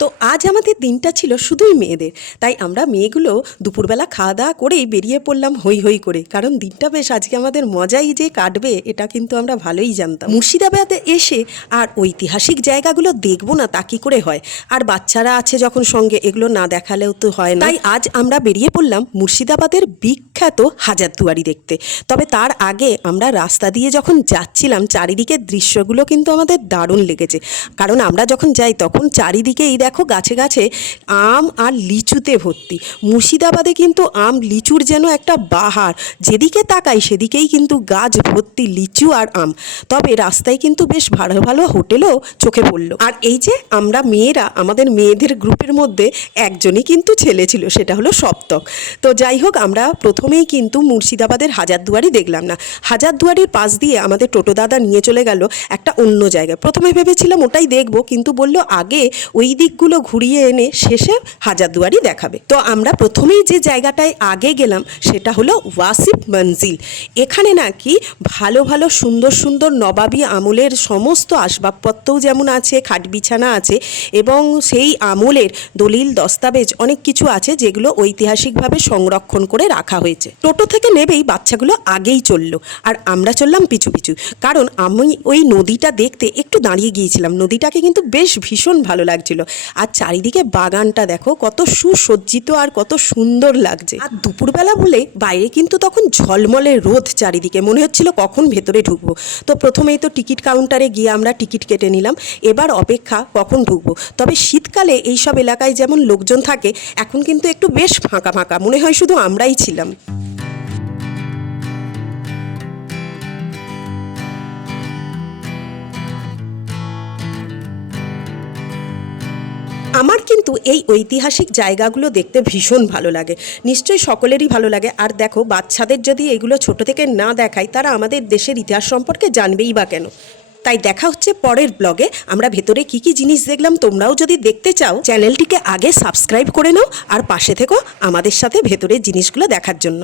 তো আজ আমাদের দিনটা ছিল শুধুই মেয়েদের, তাই আমরা মেয়েগুলো দুপুরবেলা খাওয়া দাওয়া করেই বেরিয়ে পড়লাম হই হই করে, কারণ দিনটা বেশ আজকে আমাদের মজাই যে কাটবে এটা কিন্তু আমরা ভালোই জানতাম। মুর্শিদাবাদে এসে আর ঐতিহাসিক জায়গাগুলো দেখবো না তা কি করে হয়, আর বাচ্চারা আছে যখন সঙ্গে এগুলো না দেখালেও তো হয় না। তাই আজ আমরা বেরিয়ে পড়লাম মুর্শিদাবাদের বিখ্যাত হাজারদুয়ারি দেখতে। তবে তার আগে আমরা রাস্তা দিয়ে যখন যাচ্ছিলাম চারিদিকের দৃশ্যগুলো কিন্তু আমাদের দারুণ লেগেছে, কারণ আমরা যখন যাই তখন চারিদিকে এই দেখো গাছে গাছে আম আর লিচুতে ভর্তি। মুর্শিদাবাদে কিন্তু আম লিচুর যেন একটা বাহার, যেদিকে তাকাই সেদিকেই কিন্তু গাছ ভর্তি লিচু আর আম। তবে রাস্তায় কিন্তু বেশ ভালো ভালো হোটেলও চোখে পড়লো। আর এই যে আমরা মেয়েরা, আমাদের মেয়েদের গ্রুপের মধ্যে একজনই কিন্তু ছেলে ছিল, সেটা হলো সপ্তক। তো যাই হোক, আমরা প্রথমেই কিন্তু মুর্শিদাবাদের হাজারদুয়ারি দেখলাম না। হাজারদুয়ারির পাশ দিয়ে আমাদের টোটো দাদা নিয়ে চলে গেল একটা অন্য জায়গায়। প্রথমে ভেবেছিলাম ওটাই দেখব, কিন্তু বলল আগে ওই দিকগুলো ঘুরিয়ে এনে শেষে হাজারদুয়ারি দেখাবে। তো আমরা প্রথমেই যে জায়গাটায় আগে গেলাম সেটা হলো ওয়াসিফ মঞ্জিল। এখানে নাকি ভালো ভালো সুন্দর সুন্দর নবাবী আমলের সমস্ত আসবাবপত্রও যেমন আছে, খাট বিছানা আছে, এবং সেই আমলের দলিল দস্তাবেজ অনেক কিছু আছে যেগুলো ঐতিহাসিকভাবে সংরক্ষণ করে রাখা হয়েছে। টোটো থেকে নেবেই বাচ্চাগুলো আগেই চললো আর আমরা চললাম পিছু পিছু, কারণ আমি ওই নদীটা দেখতে একটু দাঁড়িয়ে গিয়েছিলাম। নদীটাকে কিন্তু বেশ ভীষণ ভালো লাগছিল, আর চারিদিকে বাগানটা দেখো কত সুসজ্জিত আর কত সুন্দর লাগছে। আর দুপুরবেলা বলে বাইরে কিন্তু তখন ঝলমলে রোদ, চারিদিকে মনে হচ্ছিল কখন ভেতরে ঢুকবো। তো প্রথমেই তো টিকিট কাউন্টারে গিয়ে আমরা টিকিট কেটে নিলাম, এবার অপেক্ষা কখন ঢুকবো। তবে শীতকালে এইসব এলাকায় যেমন লোকজন থাকে, এখন কিন্তু একটু বেশ ফাঁকা ফাঁকা, মনে হয় শুধু আমরাই ছিলাম। আমার কিন্তু এই ঐতিহাসিক জায়গাগুলো দেখতে ভীষণ ভালো লাগে, নিশ্চয়ই সকলেরই ভালো লাগে। আর দেখো, বাচ্চাদের যদি এগুলো ছোট থেকে না দেখাই, তারা আমাদের দেশের ইতিহাস সম্পর্কে জানবেই বা কেন। তাই দেখা হচ্ছে পরের ব্লগে। আমরা ভেতরে কি কি জিনিস দেখলাম তোমরাও যদি দেখতে চাও, চ্যানেলটিকে আগে সাবস্ক্রাইব করে নাও আর পাশে থেকো আমাদের সাথে ভেতরের জিনিসগুলো দেখার জন্য।